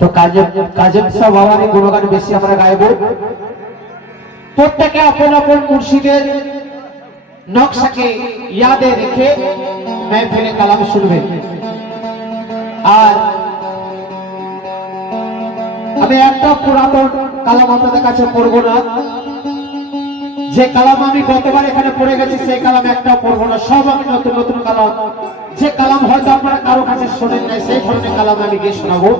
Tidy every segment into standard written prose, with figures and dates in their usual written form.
তো কাজেম শাহ বাবার গুণগান বেশি আমরা গাইব। প্রত্যেকে আপন আপন মুর্শিদের নকশাকে ইয়াদে রেখে মেহফিলে কালাম শুনবেন। আর আমি একটা পুরাতন কালাম আপনাদের কাছে পড়বো না, যে কালাম আমি গতবার এখানে পড়ে গেছি সেই কালাম একটা পড়বো না, সব আমি নতুন নতুন কালাম, যে কালাম হয়তো আপনারা কারো কাছে শোনেন নাই সেই ধরনের কালাম আমি গিয়ে শোনাবো।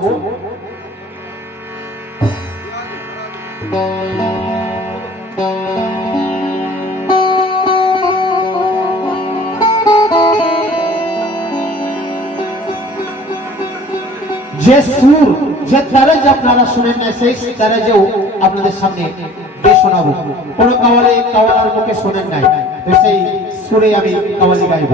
যে সুর যে তারাজ আপনারা শুনেন না সেই তারাজেও আপনাদের সামনে গিয়ে শোনাবো। কোন কাওয়ালার মুখে শোনেন নাই, তো সেই সুরে আমি কাওয়ালি গাইব।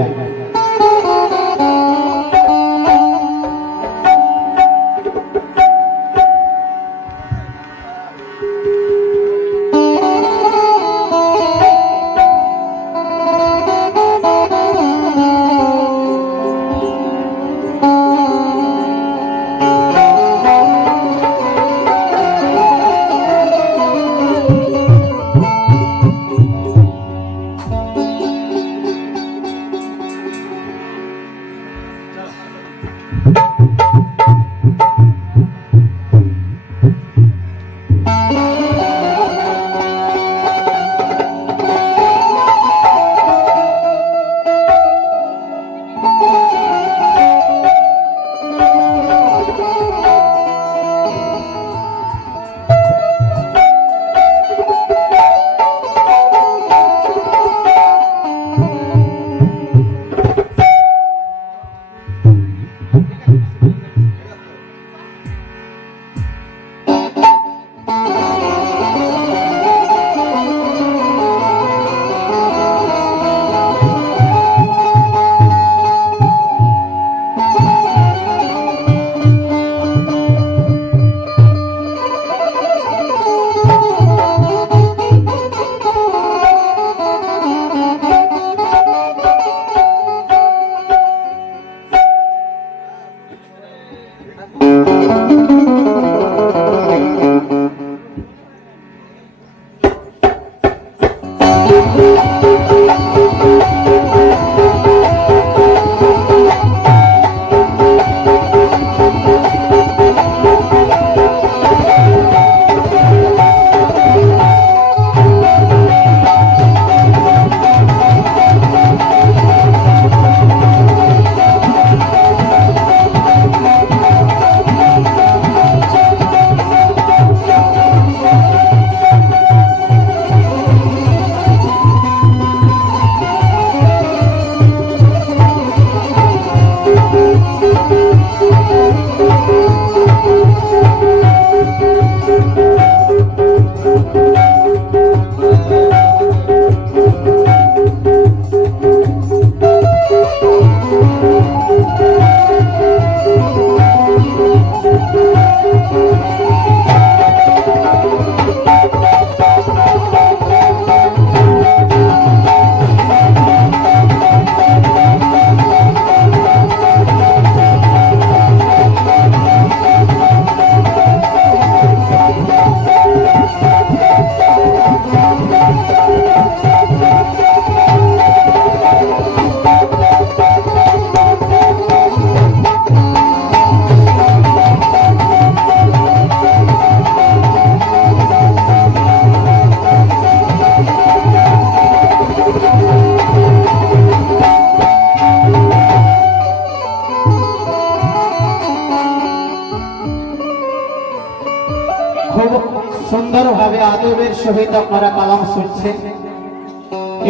সুন্দরভাবে আদবের সহিত আপনারা কালাম শুনছেন,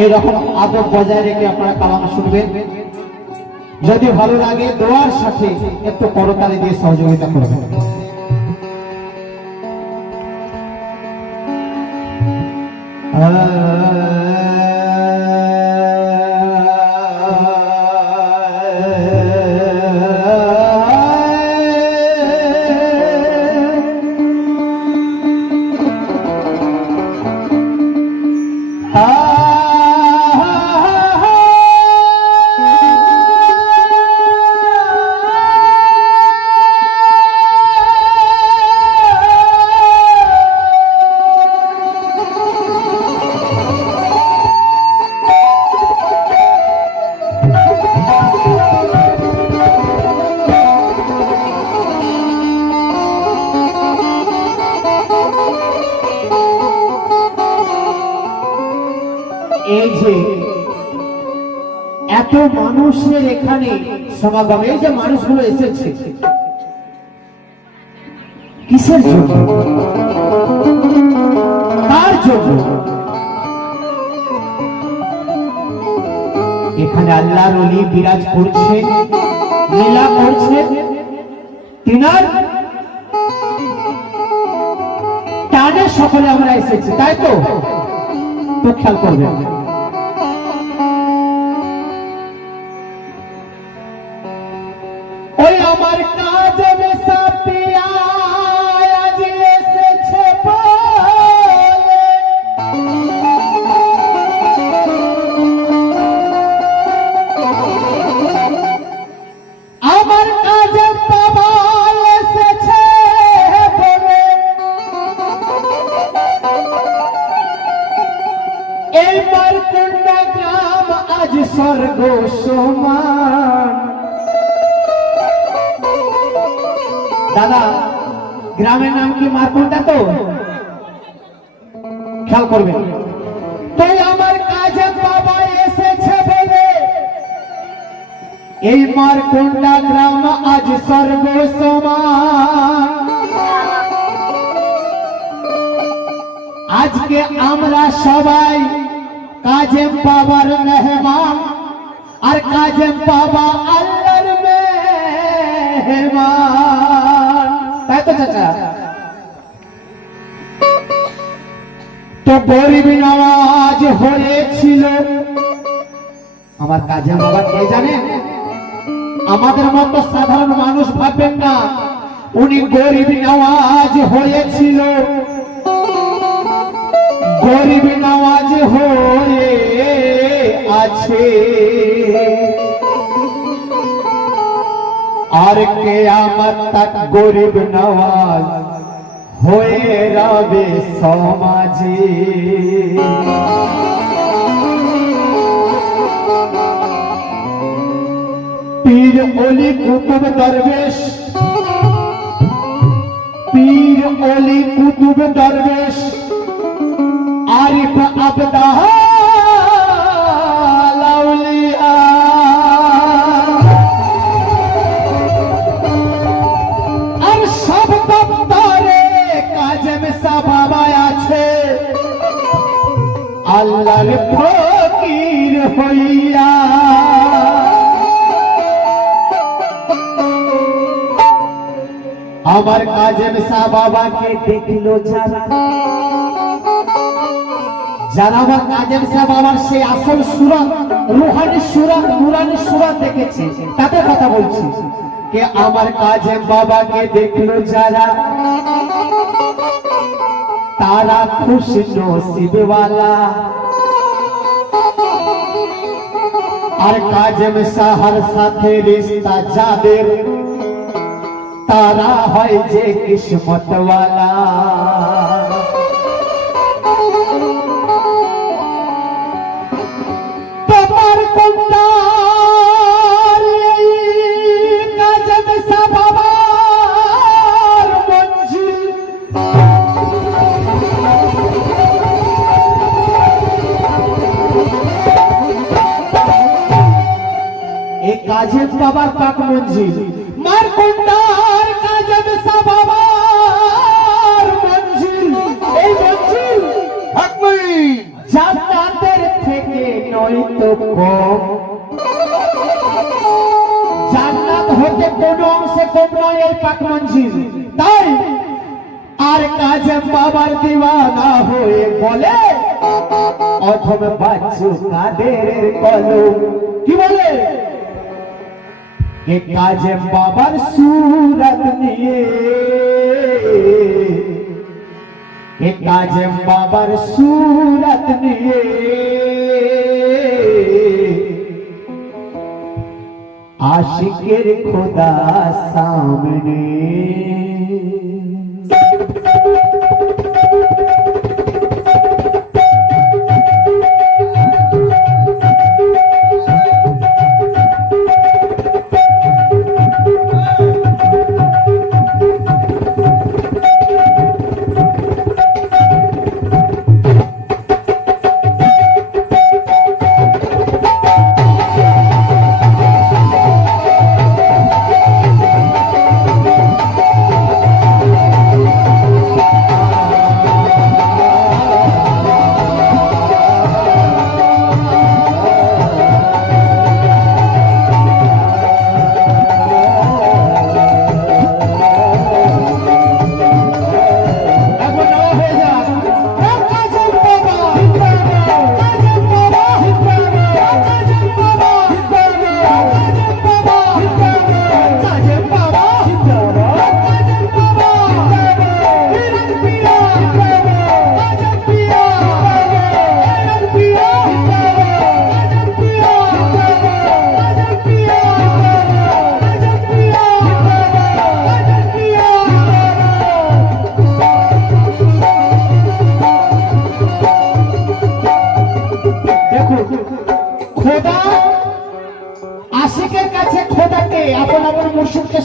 এইরকম আদব বজায় রেখে আপনারা কালাম শুনবেন। যদি ভালো লাগে দোয়ার সাথে একটু করতালি দিয়ে সহযোগিতা করবেন। এত মানুষের এখানে সমাগম, এই যে মানুষগুলো এসেছে কিসের জন্য, কার জন্য? এখানে আল্লাহর ওলি বিরাজ করছে, লীলা করছে, তিনার টানে সকলে আমরা এসেছি, তাই তো? তো খেয়াল করবেন, ওই আমার কাজের সাথে আজ এসেছে বলে, আমার কাজে বাবা এসেছে বলে, এই মারকুন্ডা গ্রাম আজ স্বর্গ সমান। দাদা, গ্রামের নাম কি মারকুন্ডা? তো খেয়াল করবেন, তো আমার কাজে বাবা এসেছে বলে এই মারকুন্ডা গ্রাম আজ স্বর্গ সমান। আজকে আমরা সবাই কাজেম বাবার মেহমান, আর কাজেম বাবা আল্লাহর মেহমান, তাই তো চাচা? তো গরিব নওয়াজ হয়েছিল আমার কাজেম বাবা, কে জানে? আমাদের মতো সাধারণ মানুষ ভাববেন না, উনি গরিব নওয়াজ হয়েছিল, গরিব নওয়াজ হয়ে আছে, আর কিয়ামত তক গরিব নওয়াজ হয়ে রবে সমাজে। পীর ওলি কুতুব দরবেশ, পীর ওলি কুতুব দরবেশ, আরিফ আবদাল আউলিয়া, আর সব দপ্তরে কাজেম বাবা আছে, আল্লাহর ফকির হইয়া। আমার কাজেম বাবাকে দেখলো যারা, যারা আমার কাজেম বাবার সেই আসল সুরত, রুহানি সুরত, নুরানি সুরত দেখেছে, তাদের কথা বলছি। কে আমার কাজেম বাবাকে দেখলো যারা, তারা খুশি নসিবওয়ালা, আর কাজেম সাহার সাথে রিশতা যাদের, তারা হয় যে কিসমতওয়ালা। তোমার কোনটার কাজেম বাবার মঞ্জিল, এই কাজেম বাবার পাক মঞ্জিল, মারকুন্ডার কাজেম বাবার মঞ্জিল, এই মঞ্জিল জান্নাতের থেকে নয়তো কম, জান্নাত হতে কোনো অংশে কম নয় এই পাক মঞ্জিল। তাই আর কাজেম বাবার দিওয়ানা হয়ে বলে অথম বাচ্চু কাদের কলম, কি বলে? কাজেম বাবার সুরত নিয়ে, কাজেম বাবার সুরত নিয়ে আশিকের খোদা সামনে।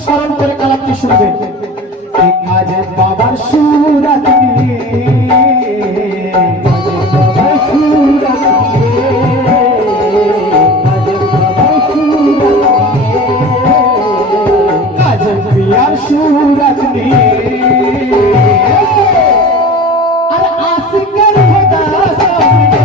স্মরণ করে কালামটি শুনবেন। কাজের বাবার সুরাত নিয়ে কাজের প্রিয়ার সুরাত নিয়ে আর আশিকের খোদা সামনে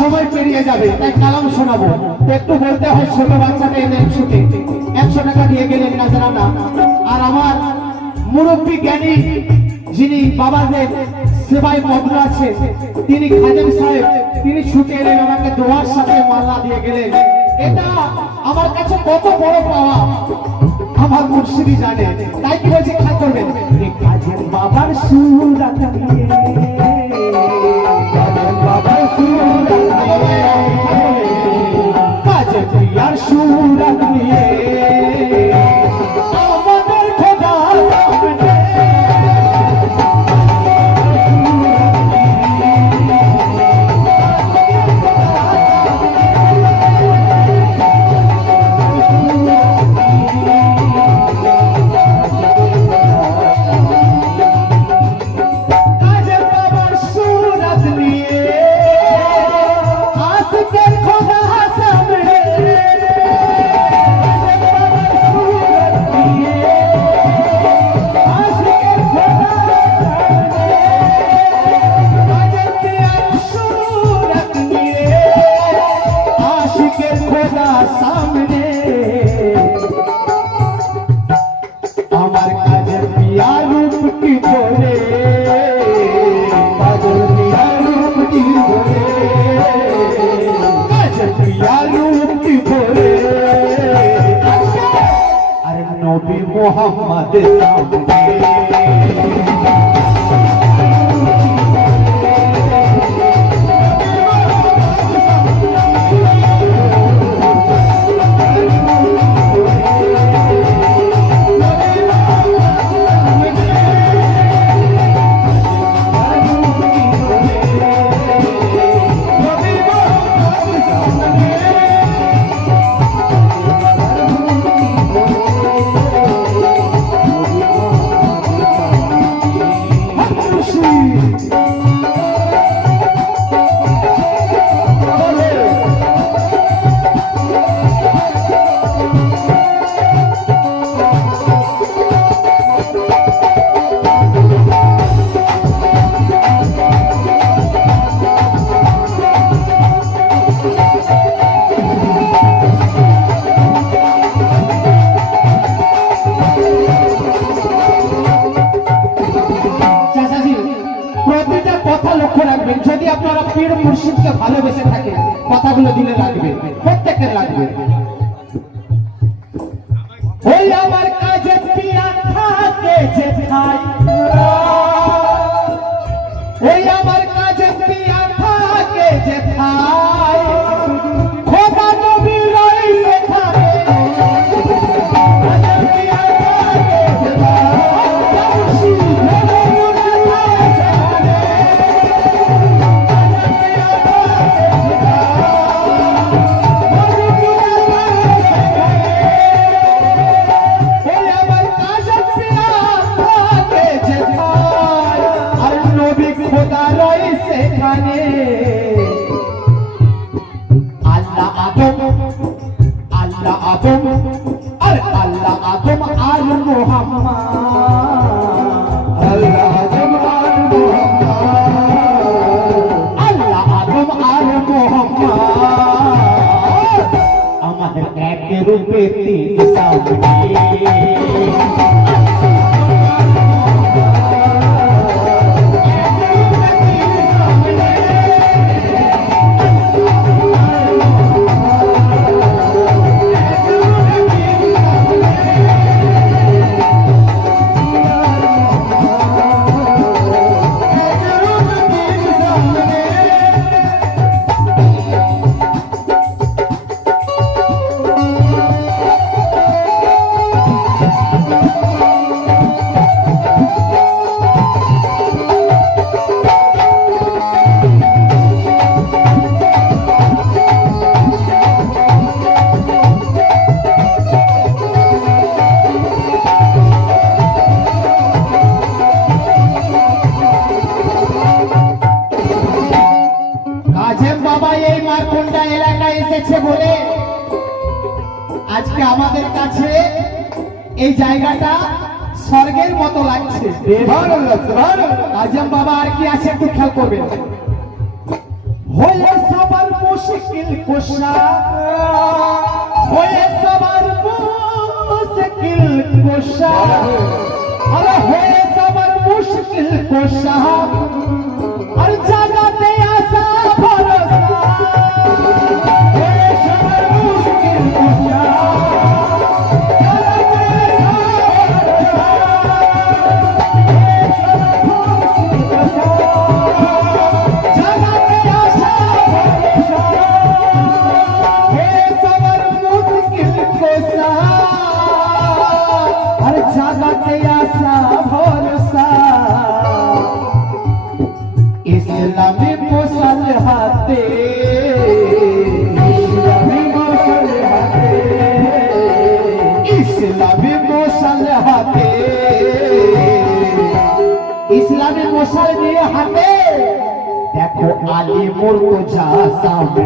সময় পেরিয়ে যাবে, তাই কালাম শোনাবো। একটু বলতে হয়, ছোট বাচ্চাটা এলেন ছুটে 100 টাকা দিয়ে গেলেন নাজরানা। আর আমার মুরব্বী জ্ঞানী যিনি বাবাদের সেবায় মগ্ন আছে, তিনি খাদেম সাহেব, তিনি ছুটে এলেন আমাকে দোয়ার সাথে মালা দিয়ে গেলেন। এটা আমার কাছে কত বড় পাওয়া আমার মুর্শিদি জানে। তাই কি বলছি, খেয়াল করবেন। কাজের বাবার সুরাত নিয়ে বাবার সুরাত কাজের প্রিয়ার সুরাত নিয়ে আমাদের খোদা সামনে সামনে আমার কাজের প্রিয়া রূপটি ধরে কাজের প্রিয়া রূপটি ধরে কাজের প্রিয়া রূপটি ধরে আর নবী মুহাম্মদ সামনে যদি আপনারা পীর মুর্শিদকে ভালোবেসে থাকেন, কথাগুলো দিলে লাগবে, প্রত্যেকের লাগবে। ওই আমার কাজে পিয়া থাকে যেথায়, ওই আমার কাজে পিয়া থাকে যেথায় খোদা নবী রই সেখানে আল্লাহ আদম আর আল্লাহ আদম আর মুহাম্মদ আল্লাহ আদম আর মুহাম্মদ আল্লাহ আদম আর মুহাম্মদ আমাদের এক রূপে তিন সামনে আজকে আমাদের কাছে এই জায়গাটা স্বর্গের মতো লাগছে। আজম বাবা আর কি আছে একটু খেয়াল করবেন। হয়ে সবার মুশকিল কুশা, হয়ে সবার মুশকিল কুশা, আরে হয়ে সবার মুশকিল কুশা, আর জাগাতে আসা ভরসা, হয়ে সবার মুশকিল কুশা, ইসলামী মুসল হাতে, ইসলামী মুসল হাতে, ইসলামী মুসল হাতে, ইসলামী মুসল নিয়ে হাতে দেখো আলী মুর্তজা সামনে,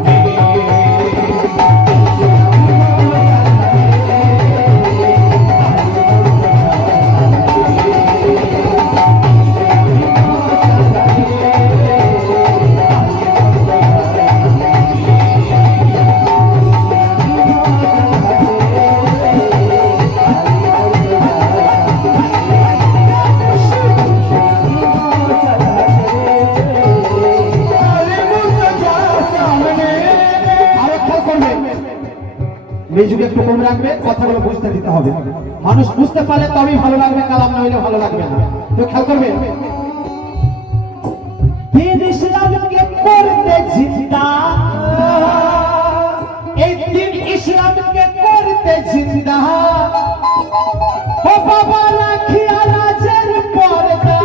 মিউজিক একটু কম রাখবে, কথাগুলো বুঝতে দিতে হবে। মানুষ বুঝতে পারলে তবেই ভালো লাগবে, কালাম না হইলে ভালো লাগবে না। তো খেয়াল করবে, দিন ইসলামকে করতে জিন্দা, এই দিন ইসলামকে করতে জিন্দা, ও বাবা রাখিয়া রাজের পর্দা,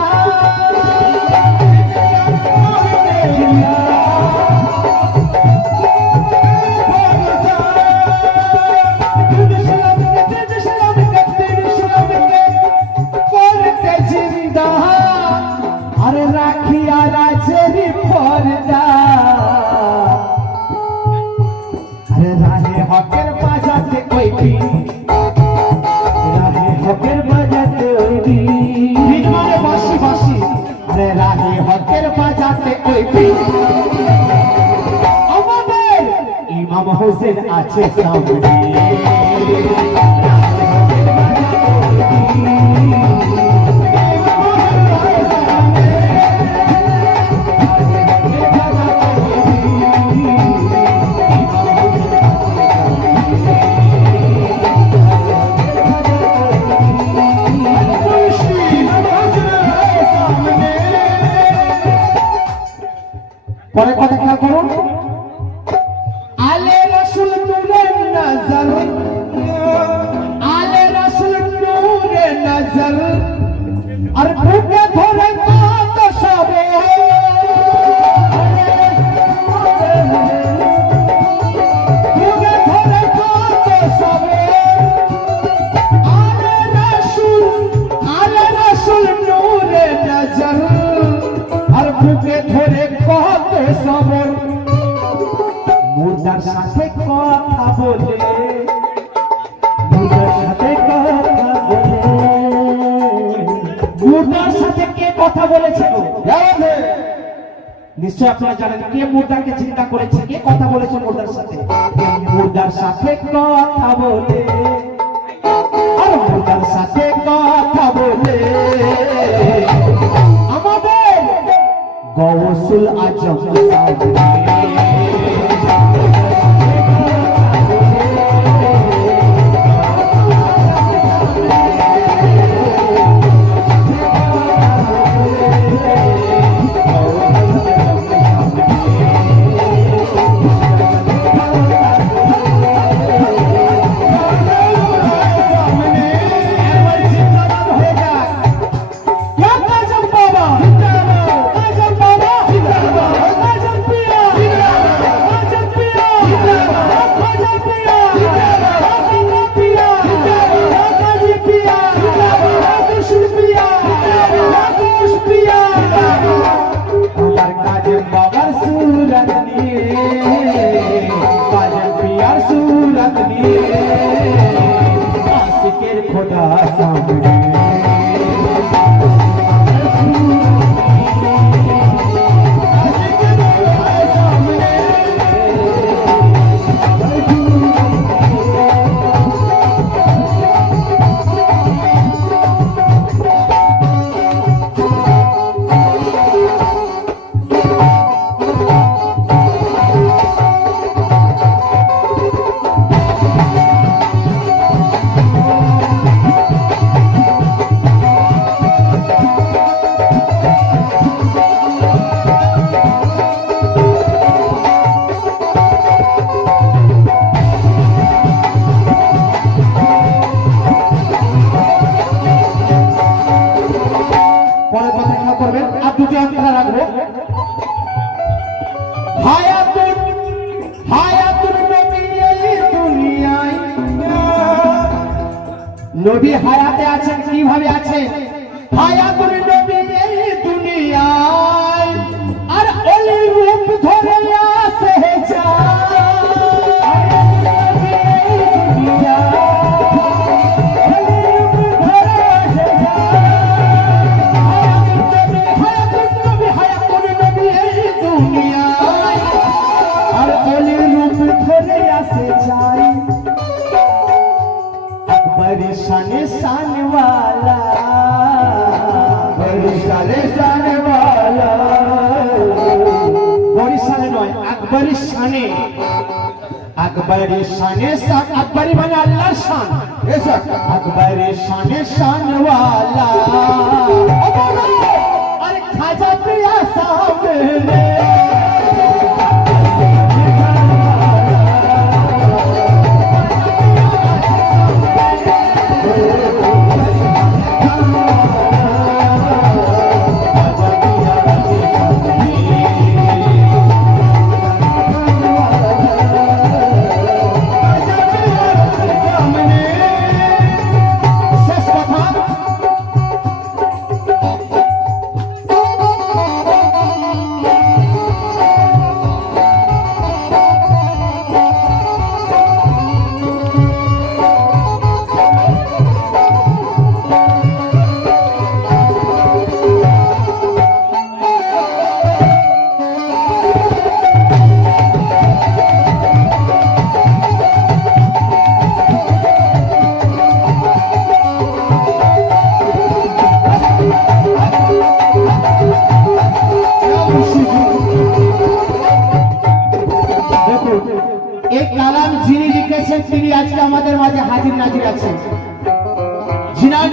अरे राखिया राजेरी पर्दा, अरे राहे हकेर बाजाते कोई भी, राहे हकेर बाजाते कोई भी, माने बासी बासी, अरे राहे हकेर बाजाते कोई भी, আমাদের ইমাম হোসেন আছে সামনে, পরে কথা খেয়াল করুন। আলে রাসূল নূরে নজর, আলে রাসূল নূরে নজর, আর বুকে ধরে কত সবে, বুকে ধরে কত সবে, আলে রাসূল নূরে নজর, আর বুকে ধরে কত সবর, মুর্দার সাথে কথা বলে, মুর্দার সাথে কথা বলে, মুর্দার সাথে কে কথা বলেছে গো? নিশ্চয় আপনারা জানেন কে মুর্দাকে চিন্তা করেছে, কে কথা বলেছে মুর্দার সাথে? মুর্দার সাথে কথা বলে, আর মুর্দার সাথে কথা বলে আমাদের গৌসুল আজম নবী হায়াতে আছেন, কিভাবে আছেন? হায়াতুল নবী এই দুনিয়ায় আর ওলি রূপ ধরে আসে शाने शान वाला, शाने शान वाला, बड़ी शाने नয় আকবরি শানে, আকবরি শানে শান, আকবরি মানে আল্লাহর শান, ऐसा আকবরি শানে শান वाला अरे खाजा प्रिया सामने তিনি আজকে আমাদের মাঝে হাজির নাজির আছেন। জিনার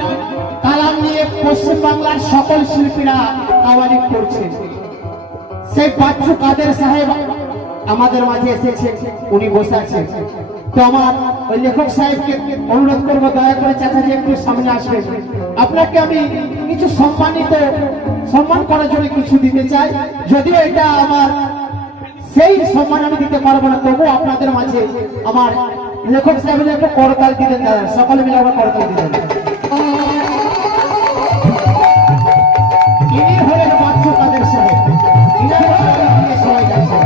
কালাম নিয়ে পশ্চিম বাংলার সকল শিল্পীরা কাওয়ালি করছেন। সেই বাচ্চু কাদের সাহেব আমাদের মাঝে এসেছেন, উনি বসে আছেন। তো আমার ওই লেখক সাহেবকে অনুরোধ করবো দয়া করে চাচাজি একটু সামনে আসবেন। আপনাকে আমি কিছু সম্মান করার জন্য কিছু দিতে চাই, যদিও এটা আমার সেই সম্মান আমি দিতে পারবো না, তবু আপনাদের মাঝে আমার লেখক সাহেবের একটু করতাল দিলেন দাদা, সকলে মিলে আমরা করতাল দিলেন। ইনি হলেন বাচ্চু কাদের সাহেব, সবাই যাচ্ছে।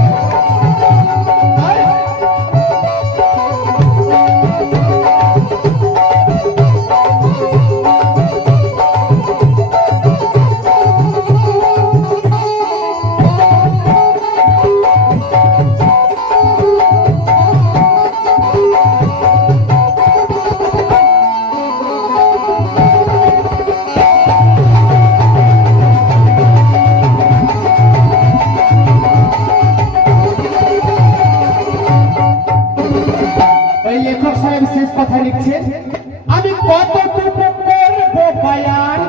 কথা লিখছেন, আমি কতটুকু করবো বয়ান,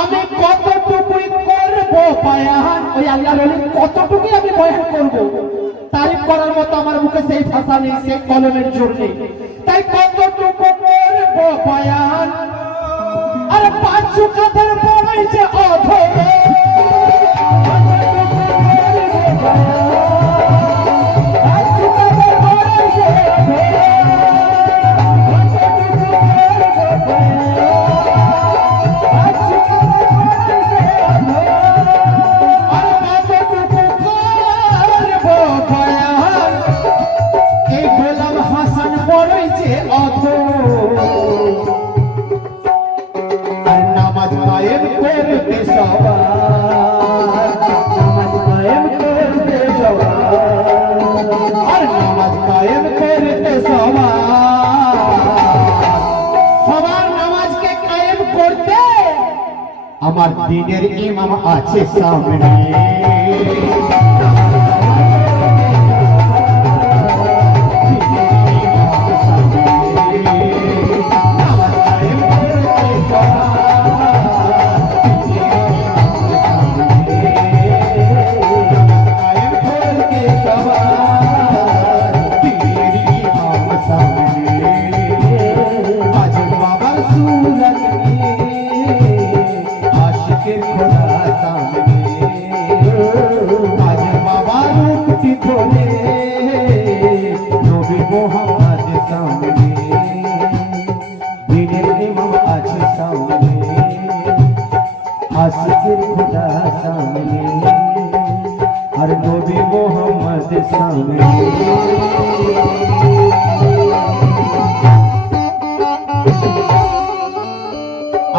আমি কতটুকু করবো বয়ান, ওই আল্লাহর ওলি কতটুকু আমি বয়ান করবো, তারিফ করার মতো আমার মুখে সেই ভাষা নেই, সেই কলমের জোর নেই, তাই কতটুকু করবো বয়ান। আরে পাঁচু কাদের বড়ই যে অধরে আমার দিনের ইমাম আছে সামনে,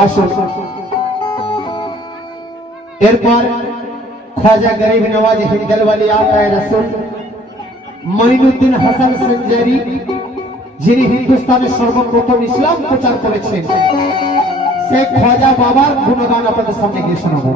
আসুন এরপর ख्वाजा गरीब नवाज हिंदलवाली आता है रसूल মঈনুদ্দিন হাসান সঞ্জারি যিনি হিন্দুস্তানের সর্বপ্রথম ইসলাম প্রচার করেছেন সেই ख्वाजा বাবার গুণগান আপনাদের সামনে গিয়ে শোনাবো।